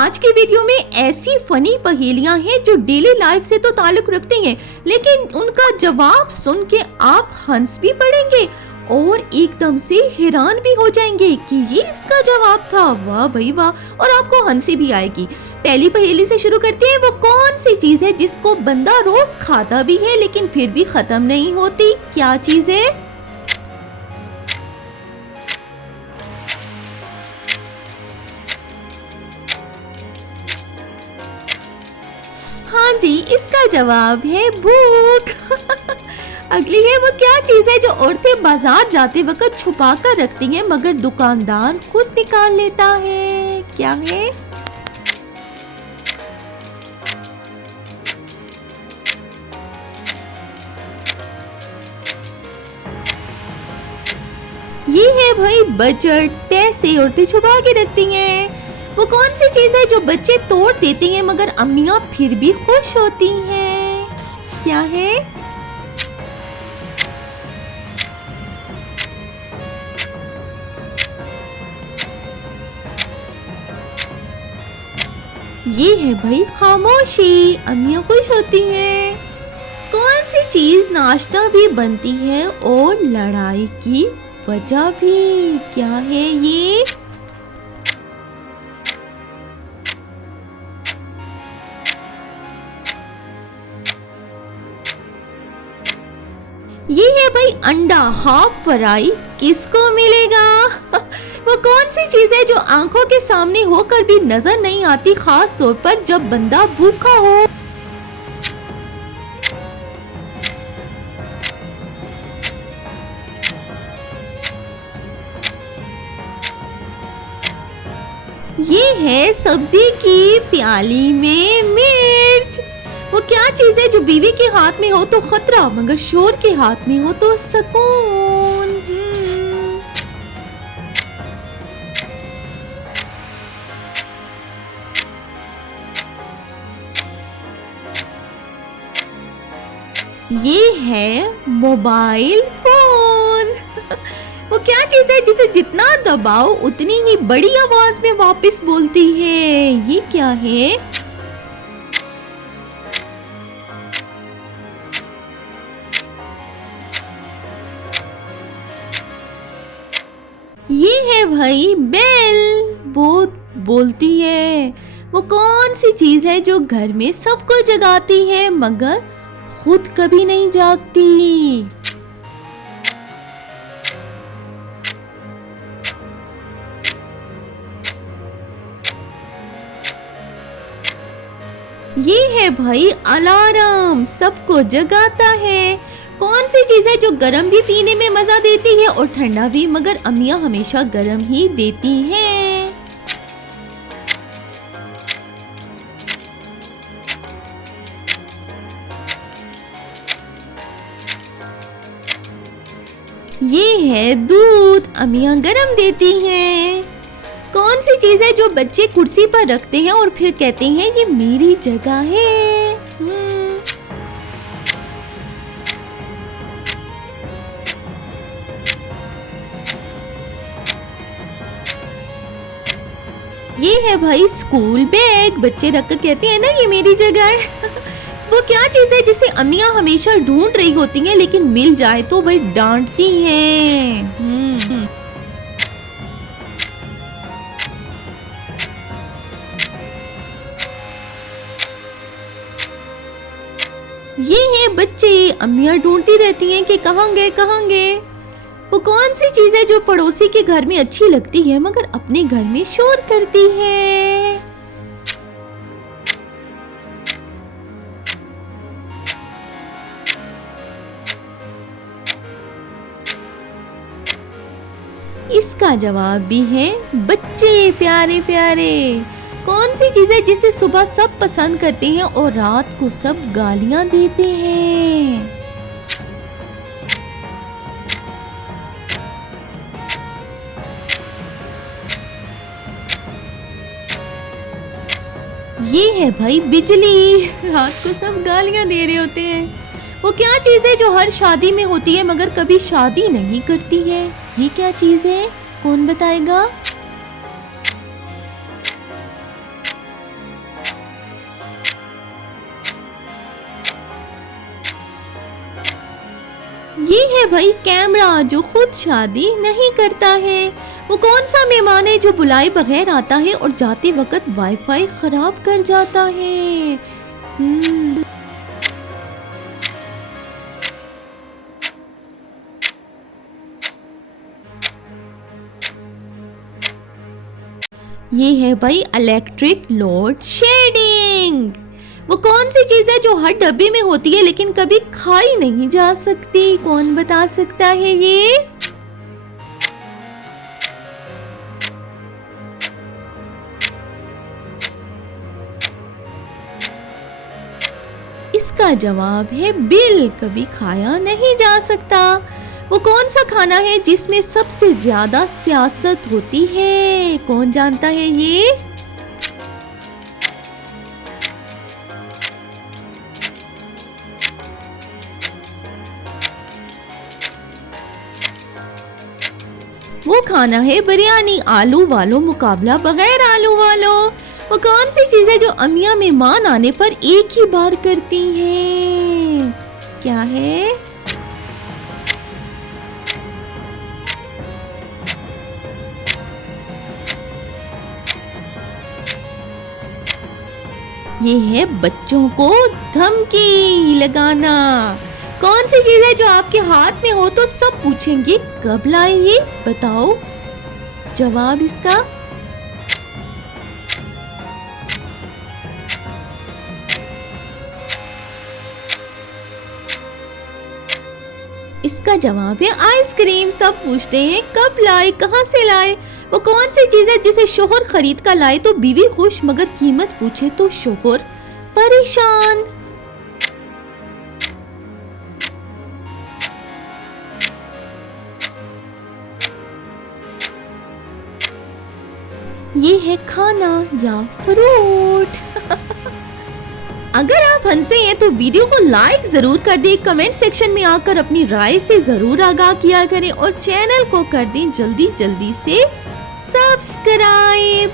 आज की वीडियो में ऐसी फनी पहेलियां हैं जो डेली लाइफ से तो ताल्लुक रखती हैं, लेकिन उनका जवाब सुन के आप हंस भी पड़ेंगे और एकदम से हैरान भी हो जाएंगे कि ये इसका जवाब था। वाह भाई वाह। और आपको हंसी भी आएगी। पहली पहेली से शुरू करते हैं। वो कौन सी चीज है जिसको बंदा रोज खाता भी है लेकिन फिर भी खत्म नहीं होती? क्या चीज है? हाँ जी, इसका जवाब है भूख। अगली है। वो क्या चीज है जो औरतें बाजार जाते वक्त छुपा कर रखती हैं मगर दुकानदार खुद निकाल लेता है? क्या है? ये है भाई बजट। पैसे औरतें छुपा के रखती हैं। वो कौन सी चीज है जो बच्चे तोड़ देते हैं मगर अम्मियां फिर भी खुश होती हैं? क्या है? ये है भाई खामोशी। अम्मियां खुश होती हैं। कौन सी चीज नाश्ता भी बनती है और लड़ाई की वजह भी? क्या है ये? ये है भाई अंडा हाफ फ्राई। किसको मिलेगा? वो कौन सी चीज है जो आंखों के सामने होकर भी नजर नहीं आती, खास तौर पर जब बंदा भूखा हो? ये है सब्जी की प्याली में मिर्च। वो क्या चीज है जो बीवी के हाथ में हो तो खतरा मगर शोर के हाथ में हो तो सुकून? ये है मोबाइल फोन। वो क्या चीज है जिसे जितना दबाओ उतनी ही बड़ी आवाज में वापस बोलती है? ये क्या है? ये है भाई बेल। वो बोलती है। वो कौन सी चीज है जो घर में सबको जगाती है मगर खुद कभी नहीं जागती? ये है भाई अलार्म। सबको जगाता है। कौन सी चीज है जो गर्म भी पीने में मजा देती है और ठंडा भी मगर अम्मियां हमेशा गर्म ही देती हैं? ये है दूध। अम्मियां गर्म देती हैं। कौन सी चीज है जो बच्चे कुर्सी पर रखते हैं और फिर कहते हैं ये मेरी जगह है? ये है भाई स्कूल बैग। बच्चे रख कर कहते हैं ना ये मेरी जगह है। वो क्या चीज है जिसे अम्मियां हमेशा ढूंढ रही होती हैं लेकिन मिल जाए तो भाई डांटती हैं? ये है बच्चे। अम्मियां ढूंढती रहती हैं कि कहाँ गए कहाँ गए। वो कौन सी चीज है जो पड़ोसी के घर में अच्छी लगती है मगर अपने घर में शोर करती है? इसका जवाब भी है बच्चे प्यारे प्यारे। कौन सी चीज है जिसे सुबह सब पसंद करते हैं और रात को सब गालियां देते हैं? ये है भाई बिजली। रात को सब गालियां दे रहे होते हैं। वो क्या चीज है जो हर शादी में होती है मगर कभी शादी नहीं करती है? ये क्या चीज है? कौन बताएगा? ये है भाई कैमरा जो खुद शादी नहीं करता है। वो कौन सा मेहमान है जो बुलाए बगैर आता है और जाते वक्त वाईफाई खराब कर जाता है। ये है भाई इलेक्ट्रिक लोड शेडिंग। वो कौन सी चीज है जो हर डब्बे में होती है लेकिन कभी खाई नहीं जा सकती? कौन बता सकता है ये? इसका जवाब है बिल, कभी खाया नहीं जा सकता। वो कौन सा खाना है जिसमें सबसे ज्यादा सियासत होती है? कौन जानता है ये? वो खाना है बिरयानी, आलू वालों मुकाबला बगैर आलू वालों। वो कौन सी चीज है जो अमियां मेहमान आने पर एक ही बार करती हैं? क्या है? ये है बच्चों को धमकी लगाना। कौन सी चीज है जो आपके हाथ में हो तो सब पूछेंगे कब लाए ये? बताओ जवाब इसका। इसका जवाब है आइसक्रीम। सब पूछते हैं कब लाए, कहां से लाए। वो कौन सी चीज है जिसे शोहर खरीद कर लाए तो बीवी खुश, मगर कीमत पूछे तो शोहर परेशान। ये है खाना या फ्रूट। अगर आप हंसे हैं तो वीडियो को लाइक जरूर कर दें, कमेंट सेक्शन में आकर अपनी राय से जरूर आगाह किया करें और चैनल को कर दें जल्दी जल्दी से सब्सक्राइब।